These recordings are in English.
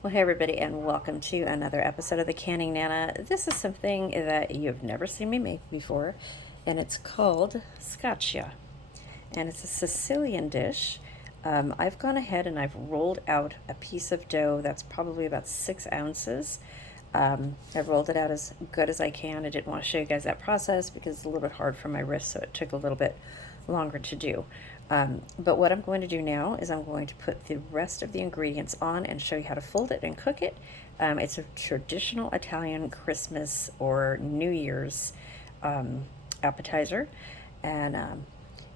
Well, hey everybody, and welcome to another episode of the Canning Nana. This is something that you've never seen me make before, and it's called scaccia, and it's a Sicilian dish. I've gone ahead and I've rolled out a piece of dough that's probably about 6 ounces. I've rolled it out as good as I can. I didn't want to show you guys that process because it's a little bit hard for my wrist, so it took a little bit longer to do. But what I'm going to do now is I'm going to put the rest of the ingredients on and show you how to fold it and cook it. It's a traditional Italian Christmas or New Year's appetizer, and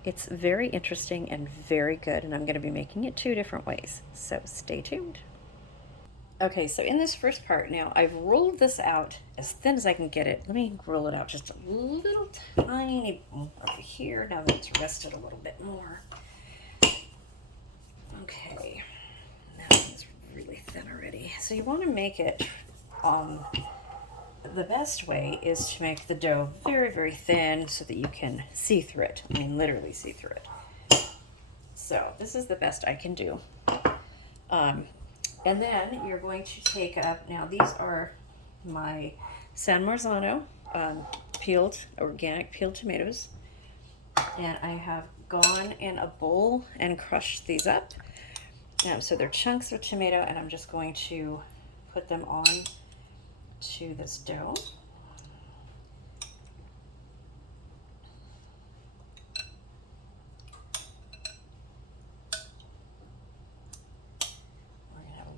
it's very interesting and very good, and I'm going to be making it 2 different ways, so stay tuned. Okay, so in this first part now, I've rolled this out as thin as I can get it. Let me roll it out just a little tiny over here now that it's rested a little bit more. Okay, now it's really thin already. So you want to make it, the best way is to make the dough very, very thin so that you can see through it. I mean, literally see through it. So this is the best I can do. And then you're going to take up, now these are my San Marzano peeled, organic peeled tomatoes. And I have gone in a bowl and crushed these up. So they're chunks of tomato, and I'm just going to put them on to this dough.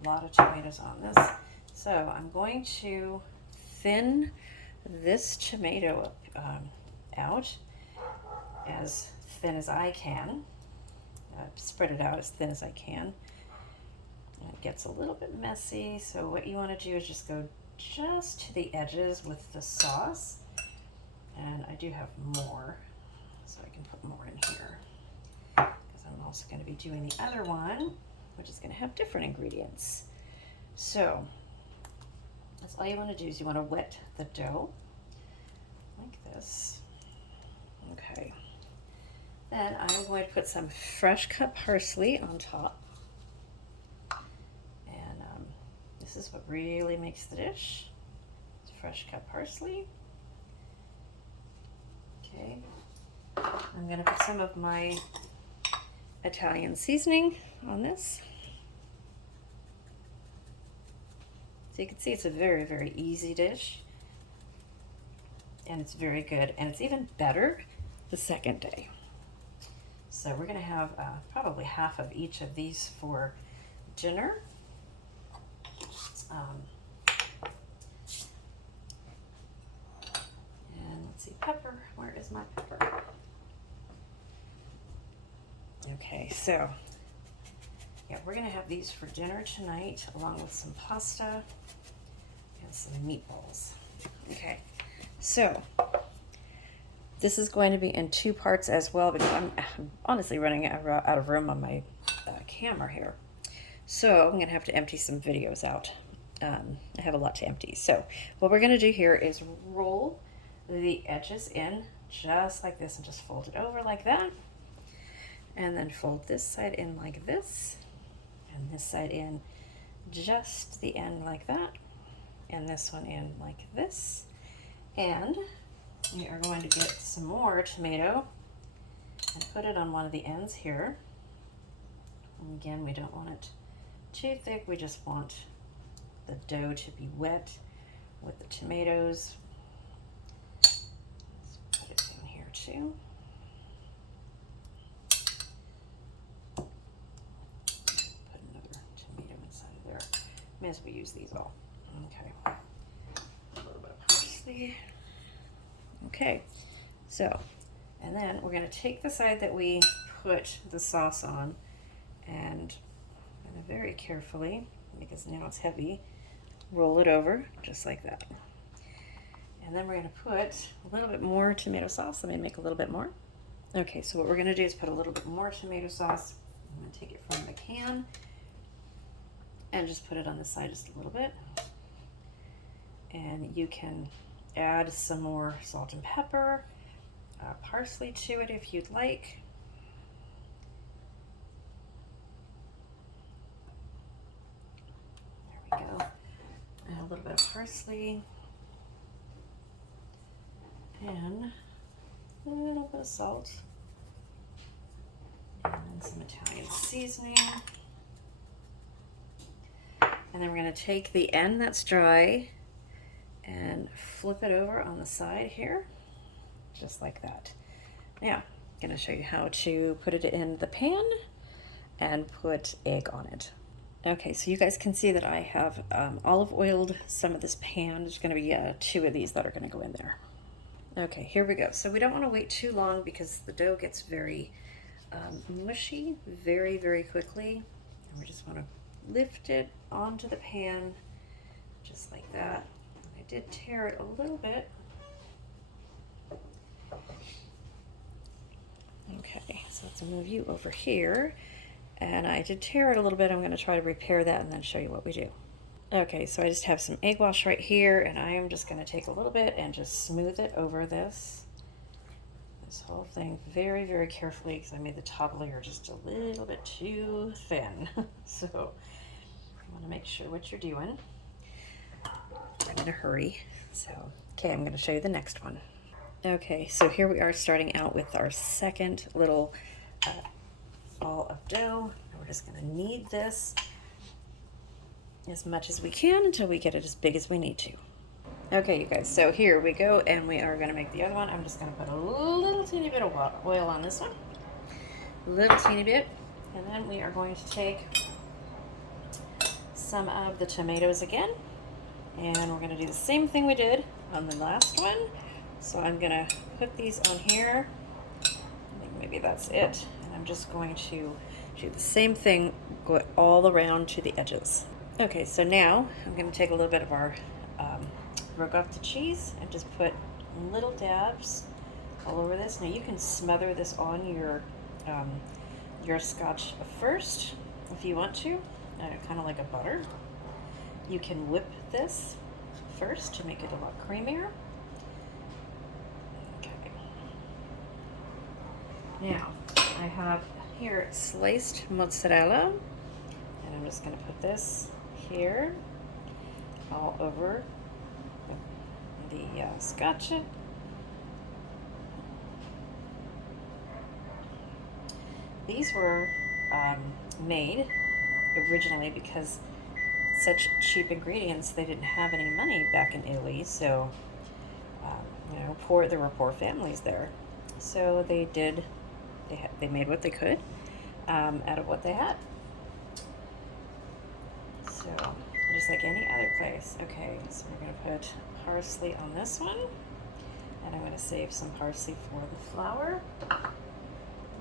A lot of tomatoes on this. So I'm going to thin this tomato out as thin as I can. Spread it out as thin as I can. And it gets a little bit messy, so what you want to do is just go just to the edges with the sauce. And I do have more, so I can put more in here, because I'm also going to be doing the other one, which is going to have different ingredients. So that's all you want to do, is you want to wet the dough like this. Okay. Then I'm going to put some fresh cut parsley on top. And this is what really makes the dish. It's fresh cut parsley. Okay. I'm going to put some of my Italian seasoning on this. So you can see it's a very, very easy dish, and it's very good, and it's even better the second day. So we're going to have probably half of each of these for dinner. And let's see, pepper. Where is my pepper? Okay, so yeah, we're going to have these for dinner tonight, along with some pasta and some meatballs. Okay, so this is going to be in 2 parts as well, because I'm honestly running out of room on my camera here. So I'm going to have to empty some videos out. I have a lot to empty. So what we're going to do here is roll the edges in just like this and just fold it over like that. And then fold this side in like this, and this side in just the end like that, and this one in like this. And we are going to get some more tomato and put it on one of the ends here. And again, we don't want it too thick, we just want the dough to be wet with the tomatoes. Let's put it in here too. Put another tomato inside of there. May as well use these all. Okay. A little bit of parsley. Okay, so, and then we're going to take the side that we put the sauce on, and very carefully, because now it's heavy, roll it over just like that. And then we're going to put a little bit more tomato sauce. Let me make a little bit more. Okay, so what we're going to do is put a little bit more tomato sauce. I'm going to take it from the can and just put it on the side just a little bit. And you can add some more salt and pepper, parsley to it if you'd like. a little bit of parsley and a little bit of salt and then some Italian seasoning. And then we're going to take the end that's dry and flip it over on the side here, just like that. Now, I'm going to show you how to put it in the pan and put egg on it. Okay, so you guys can see that I have olive oiled some of this pan. There's going to be 2 of these that are going to go in there. Okay, here we go. So we don't want to wait too long because the dough gets very mushy very, very quickly. And we just want to lift it onto the pan just like that. I did tear it a little bit. Okay, so let's move you over here. And I did tear it a little bit. I'm going to try to repair that and then show you what we do. Okay, so I just have some egg wash right here, and I am just going to take a little bit and just smooth it over this whole thing very, very carefully because I made the top layer just a little bit too thin. So you want to make sure what you're doing. I'm in a hurry. So, okay, I'm going to show you the next one. Okay, so here we are starting out with our second little ball of dough. We're just going to knead this as much as we can until we get it as big as we need to. Okay, you guys, so here we go, and we are going to make the other one. I'm just going to put a little teeny bit of oil on this one, a little teeny bit, and then we are going to take some of the tomatoes again, and we're going to do the same thing we did on the last one. So I'm going to put these on here. I think maybe that's it. And I'm just going to do the same thing, go all around to the edges. Okay, so now I'm going to take a little bit of our ricotta cheese and just put little dabs all over this. Now you can smother this on your scotch first if you want to, kind of like a butter. You can whip this first to make it a lot creamier. Okay. Now I have here sliced mozzarella, and I'm just going to put this here all over the scotcha. These were made originally because such cheap ingredients, they didn't have any money back in Italy, so you know, there were poor families there, so they made what they could out of what they had. So just like any other place. Okay, so we're going to put parsley on this one, and I'm going to save some parsley for the flour.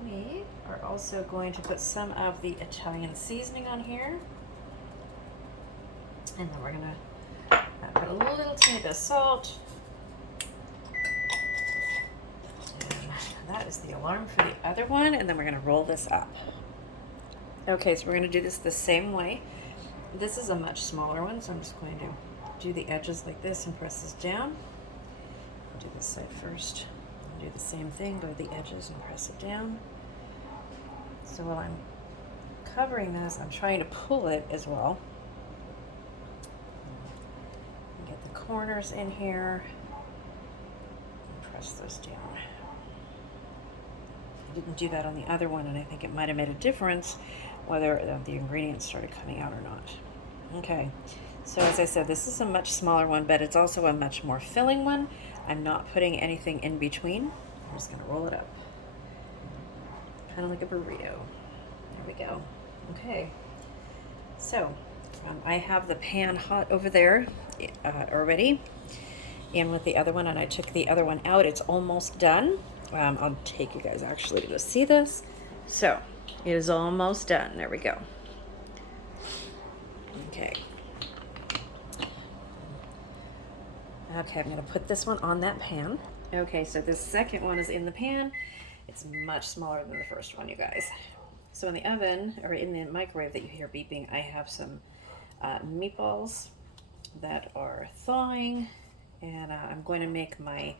We are also going to put some of the Italian seasoning on here, and then we're going to put a little teeny bit of salt. And that is the alarm for the other one, and then we're going to roll this up. Okay, so we're going to do this the same way. This is a much smaller one, so I'm just going to do the edges like this and press this down. I'll do this side first. I'll do the same thing, go to the edges and press it down. So while I'm covering this, I'm trying to pull it as well. Get the corners in here and press those down. I didn't do that on the other one, and I think it might have made a difference whether the ingredients started coming out or not. Okay, so as I said, this is a much smaller one, but it's also a much more filling one. I'm not putting anything in between. I'm just going to roll it up, kind of like a burrito. There we go. Okay, so I have the pan hot over there already, and with the other one, and I took the other one out. It's almost done. I'll take you guys actually to go see this. So it is almost done. There we go. Okay. Okay, I'm going to put this one on that pan. Okay, so this second one is in the pan. It's much smaller than the first one, you guys. So in the oven, or in the microwave that you hear beeping, I have some meatballs that are thawing, and I'm going to make my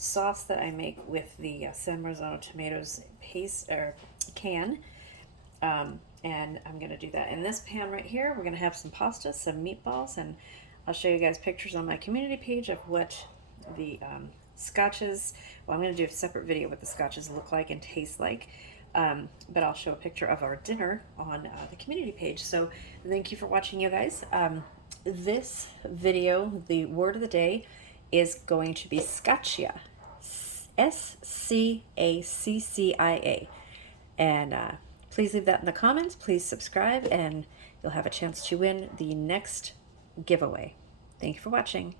sauce that I make with the San Marzano tomatoes paste or can. And I'm going to do that in this pan right here. We're going to have some pasta, some meatballs, and I'll show you guys pictures on my community page of what the scotches, well, I'm going to do a separate video what the scotches look like and taste like, but I'll show a picture of our dinner on the community page. So thank you for watching, you guys. This video, the word of the day is going to be Scaccia, S-C-A-C-C-I-A, and please leave that in the comments. Please subscribe, and you'll have a chance to win the next giveaway. Thank you for watching.